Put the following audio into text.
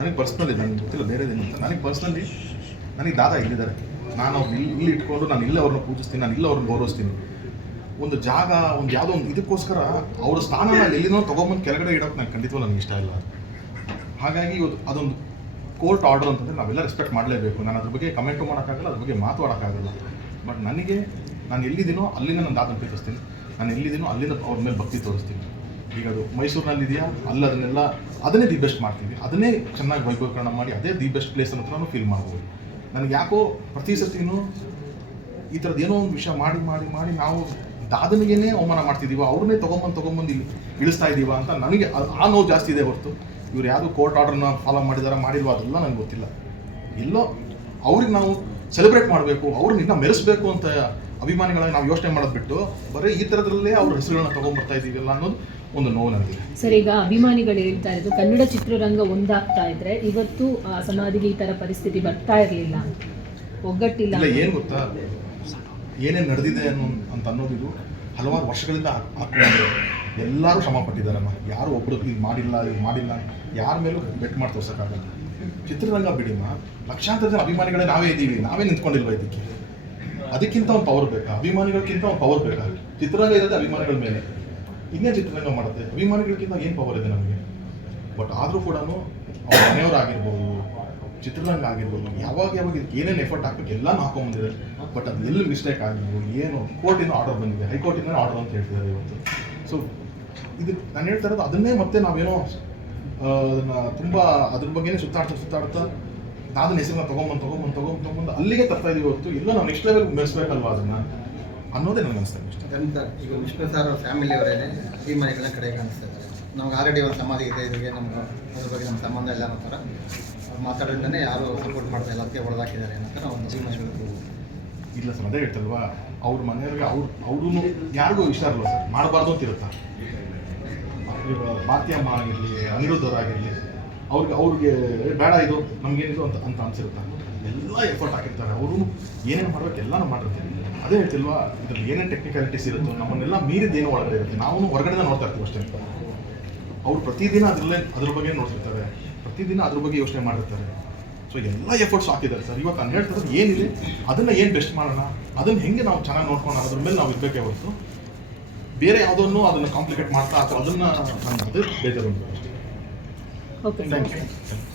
ನನಗೆ ಪರ್ಸ್ನಲಿ ನನಗೆ ಗೊತ್ತಿಲ್ಲ ಬೇರೆದೇನು ಅಂತ ನನಗೆ ಪರ್ಸ್ನಲಿ ನನಗೆ ದಾದ ಇಲ್ಲಿದ್ದಾರೆ. ನಾನು ಅವ್ರನ್ನ ಇಲ್ಲಿ ಇಲ್ಲಿ ಇಟ್ಕೊಂಡು ನಾನು ಇಲ್ಲೇ ಅವ್ರನ್ನ ಪೂಜಿಸ್ತೀನಿ, ನಾನು ಇಲ್ಲೇ ಅವ್ರನ್ನ ಗೌರವಿಸ್ತೀನಿ. ಒಂದು ಜಾಗ, ಒಂದು ಯಾವುದೋ ಒಂದು ಇದಕ್ಕೋಸ್ಕರ ಅವ್ರ ಸ್ಥಾನ ಎಲ್ಲಿನೋ ತೊಗೊಂಬಂದು ಕೆಳಗಡೆ ಇಡೋಕೆ ನನಗೆ ಖಂಡಿತವೂ ನನಗೆ ಇಷ್ಟ ಇಲ್ಲ. ಹಾಗಾಗಿ ಇವತ್ತು ಅದೊಂದು ಕೋರ್ಟ್ ಆರ್ಡರ್ ಅಂತಂದರೆ ನಾವೆಲ್ಲ ರೆಸ್ಪೆಕ್ಟ್ ಮಾಡಲೇಬೇಕು. ನಾನು ಅದ್ರ ಬಗ್ಗೆ ಕಮೆಂಟು ಮಾಡೋಕ್ಕಾಗಲ್ಲ, ಅದ್ರ ಬಗ್ಗೆ ಮಾತಾಡೋಕ್ಕಾಗಲ್ಲ. ಬಟ್ ನನಗೆ, ನಾನು ಎಲ್ಲಿದ್ದೀನೋ ಅಲ್ಲಿಂದ ನಾನು ದಾದನ್ನು ಪ್ರೀತಿಸ್ತೀನಿ. ನಾನು ಎಲ್ಲಿದ್ದೀನೋ ಅಲ್ಲಿಂದ ಅವ್ರ ಮೇಲೆ ಭಕ್ತಿ ತೋರಿಸ್ತೀನಿ. ಈಗ ಅದು ಮೈಸೂರಿನಲ್ಲಿದೆಯಾ? ಅಲ್ಲಿ ಅದನ್ನೆಲ್ಲ, ಅದನ್ನೇ ದಿ ಬೆಸ್ಟ್ ಮಾಡ್ತೀವಿ. ಅದನ್ನೇ ಚೆನ್ನಾಗಿ ವೈಭವೀಕರಣ ಮಾಡಿ ಅದೇ ದಿ ಬೆಸ್ಟ್ ಪ್ಲೇಸ್ ಅಂತ ನಾನು ಫೀಲ್ ಮಾಡ್ಬೋದು. ನನಗೆ ಯಾಕೋ ಪ್ರತಿ ಸರ್ತಿನೂ ಈ ಥರದ್ದು ಏನೋ ಒಂದು ವಿಷಯ ಮಾಡಿ ಮಾಡಿ ಮಾಡಿ ನಾವು ದಾದನಿಗೇನೆ ಅವಮಾನ ಮಾಡ್ತಿದ್ದೀವ ಅವ್ರನ್ನೇ ತೊಗೊಂಬಂದು ತೊಗೊಂಬಂದು ಇಲ್ಲಿ ಇಳಿಸ್ತಾ ಇದ್ದೀವ ಅಂತ ನನಗೆ ಆ- ಆ ನೋವು ಜಾಸ್ತಿ ಇದೆ ಹೊರತು. ಇವ್ರು ಯಾವುದು ಕೋರ್ಟ್ ಆರ್ಡರ್ನ ಫಾಲೋ ಮಾಡಿದಾರ, ಮಾಡಿಲ್ವ ಅದೆಲ್ಲ ನನಗೆ ಗೊತ್ತಿಲ್ಲ. ಎಲ್ಲೋ ಅವ್ರಿಗೆ ನಾವು ಸೆಲೆಬ್ರೇಟ್ ಮಾಡಬೇಕು ಅವ್ರನ್ನ ಇನ್ನೂ ಮೆರೆಸ್ಬೇಕು ಅಂತ ಅಭಿಮಾನಿಗಳಾಗಿ ನಾವು ಯೋಚನೆ ಮಾಡೋದು ಬಿಟ್ಟು ಬರೀ ಈ ಥರದಲ್ಲೇ ಅವ್ರ ಹೆಸರುಗಳನ್ನ ತಗೊಂಡ್ಬರ್ತಾ ಇದೀವಲ್ಲ ಅನ್ನೋದು ಒಂದು ನೋವು ನನಗಿದೆ ಸರ್ ಈಗ ಅಭಿಮಾನಿಗಳು ಹೇಳ್ತಾ ಇರೋದು ಕನ್ನಡ ಚಿತ್ರರಂಗ ಒಂದಾಗ್ತಾ ಇದ್ರೆ ಇವತ್ತು ಸಮಾಧಿಗೆ ಈ ತರ ಪರಿಸ್ಥಿತಿ ಬರ್ತಾ ಇರಲಿಲ್ಲ ಒಗ್ಗಟ್ಟಿಲ್ಲ ಏನು ಗೊತ್ತಾ? ಏನೇನು ನಡೆದಿದೆ ಅನ್ನೋ ಅಂತ ಅನ್ನೋದು ಇದು ಹಲವಾರು ವರ್ಷಗಳಿಂದ ಆಗ್ತಾ ಎಲ್ಲರೂ ಶ್ರಮ ಪಟ್ಟಿದ್ದಾರಮ್ಮ ಯಾರು ಒಬ್ಬರು ಇದು ಮಾಡಿಲ್ಲ ಇದು ಮಾಡಿಲ್ಲ ಯಾರ ಮೇಲೂ ಬೆಟ್ ಮಾಡಿ ತೋರ್ಸೋಕ್ಕಾಗಲ್ಲ ಚಿತ್ರರಂಗ ಬಿಡಿಮ್ಮ ಲಕ್ಷಾಂತರ ಜನ ಅಭಿಮಾನಿಗಳೇ ನಾವೇ ಇದ್ದೀವಿ ನಾವೇ ನಿಂತ್ಕೊಂಡಿಲ್ವ ಇದಕ್ಕೆ? ಅದಕ್ಕಿಂತ ಒಂದು ಪವರ್ ಬೇಕಾ? ಅಭಿಮಾನಿಗಳಿಗಿಂತ ಒಂದು ಪವರ್ ಬೇಕಾ? ಚಿತ್ರರಂಗ ಇರೋದೇ ಅಭಿಮಾನಿಗಳ ಮೇಲೆ. ಇನ್ನೇ ಚಿತ್ರರಂಗ ಮಾಡುತ್ತೆ? ಅಭಿಮಾನಿಗಳಿಗಿಂತ ಏನು ಪವರ್ ಇದೆ ನಮಗೆ? ಬಟ್ ಆದರೂ ಕೂಡ ಅವ್ರ ಮನೆಯವರಾಗಿರ್ಬೋದು ಚಿತ್ರರಂಗ ಆಗಿರ್ಬೋದು, ಯಾವಾಗ ಯಾವಾಗ ಇದಕ್ಕೆ ಏನೇನು ಎಫರ್ಟ್ ಹಾಕಬೇಕು ಎಲ್ಲ ಹಾಕೊಂಬಂದಿದೆ. ಬಟ್ ಅದು ಎಲ್ಲಿ ಮಿಸ್ಟೇಕ್ ಆಗಿರ್ಬೋದು ಏನು, ಕೋರ್ಟಿಂದ ಆರ್ಡರ್ ಬಂದಿದೆ. ಹೈಕೋರ್ಟಿಂದ ಆರ್ಡರ್ ಅಂತ ಹೇಳ್ತಿದ್ದಾರೆ ಇವತ್ತು. ಸೊ ಇದು ನಾನು ಹೇಳ್ತಾ ಇರೋದು ಅದನ್ನೇ ಮತ್ತೆ ನಾವೇನೋ ತುಂಬ ಅದ್ರ ಬಗ್ಗೆನೇ ಸುತ್ತಾಡ್ತಾ ಸುತ್ತಾಡ್ತಾ ಅದನ್ನ ಹೆಸರನ್ನ ತೊಗೊಂಬಂದು ತೊಗೊಂಬಂದು ತೊಗೊಂಬಂದು ತೊಗೊಂಬಂದು ಅಲ್ಲಿಗೆ ತರ್ತಾ ಇದೀವಿ ಹೊತ್ತು ಎಲ್ಲ ನಾವು ನೆಕ್ಸ್ಟ್ ಲೆವೆಲ್ ಮೆರೆಸ್ಬೇಕಲ್ವಾ ಅದನ್ನ? ಅನ್ನೋದೇ ನನಗೆ ಅನಿಸ್ತಾ ಇಷ್ಟ ಅಂತ ಈಗ ವಿಷ್ಣು ಸರ್ ಅವ್ರ ಫ್ಯಾಮಿಲಿ ಅವರೇನೆ ಮನೆಗಳ ಕಡೆ ಕಾಣಿಸ್ತಾ ಇದ್ದಾರೆ ನಮ್ಗೆ ಆಲ್ರೆಡಿ ಒಂದು ಸಮಾಧಿ ಇದೆ ಇದ್ರಿಗೆ ನಮ್ಗೆ ಅದ್ರ ಬಗ್ಗೆ ನಮ್ಮ ಸಂಬಂಧ ಇಲ್ಲ ಅನ್ನೋ ಥರ. ಅವ್ರು ಮಾತಾಡೋದನ್ನೇ ಯಾರು ಸಪೋರ್ಟ್ ಮಾಡ್ತಾ ಇಲ್ಲ ಅದಕ್ಕೆ ಹೊಡೆದಾಕಿದ್ದಾರೆ ಅನ್ನೋ ಥರ ಒಂದು ಅಭಿಮಾನಿಗಳು ಇಲ್ಲ ಸರ್ ಅದೇ ಹೇಳ್ತಲ್ವಾ? ಅವ್ರ ಮನೆಯವ್ರಿಗೆ ಅವ್ರು ಅವ್ರೂ ಯಾರಿಗೂ ಇಷ್ಟ ಇರಲ್ಲ ಸರ್. ಮಾಡಬಾರ್ದು ಅಂತ ಇರುತ್ತಾ? ಭಾರತೀಯಮ್ಮ ಆಗಿರಲಿ ಅನಿರುದ್ಧ ಅವರಾಗಿರಲಿ ಅವ್ರಿಗೆ ಅವ್ರಿಗೆ ಬೇಡ ಇದು, ನಮ್ಗೇನಿದು ಅಂತ ಅಂತ ಅನ್ಸಿರುತ್ತಾ. ಎಲ್ಲ ಎಫರ್ಟ್ ಹಾಕಿರ್ತಾರೆ. ಅವರು ಏನೇನು ಮಾಡ್ಬೇಕು ಎಲ್ಲಾನು ಮಾಡಿರ್ತೀವಿ ಅದೇ ಹೇಳ್ತಿಲ್ವಾ, ಇದ್ರಲ್ಲಿ ಏನೇನು ಟೆಕ್ನಿಕಾಲಿಟೀಸ್ ಇರುತ್ತೋ, ನಮ್ಮನ್ನೆಲ್ಲ ಏನು ಒಳಗಡೆ ಇರುತ್ತೆ. ನಾವು ಹೊರಗಡೆ ನೋಡ್ತಾ ಇರ್ತೀವಿ ಅಷ್ಟೇ. ಅವ್ರು ಪ್ರತಿದಿನ ಅದರಲ್ಲೇ, ಅದ್ರ ಬಗ್ಗೆ ನೋಡ್ತಿರ್ತಾರೆ. ಪ್ರತಿದಿನ ಅದ್ರ ಬಗ್ಗೆ ಯೋಚನೆ ಮಾಡಿರ್ತಾರೆ ಸೊ ಎಲ್ಲ ಎಫರ್ಟ್ಸ್ ಹಾಕಿದ್ದಾರೆ ಸರ್. ಇವಾಗ ನಾನು ಹೇಳ್ತಾ ಇರೋದು ಏನಿದೆ, ಅದನ್ನು ಏನು ಬೆಸ್ಟ್ ಮಾಡೋಣ, ಅದನ್ನು ಹೆಂಗೆ ನಾವು ಚೆನ್ನಾಗಿ ನೋಡ್ಕೊಂಡು ಅದ್ರ ಮೇಲೆ ನಾವು ಇರಬೇಕೇ ಹೊರತು, ಬೇರೆ ಯಾವುದನ್ನು ಅದನ್ನು ಕಾಂಪ್ಲಿಕೇಟ್ ಮಾಡ್ತಾ ಅಥವಾ ಅದನ್ನು ನಾನು ಬೇಜಾರು ಬೇಜಾರು ಓಕೆ ಥ್ಯಾಂಕ್ ಯು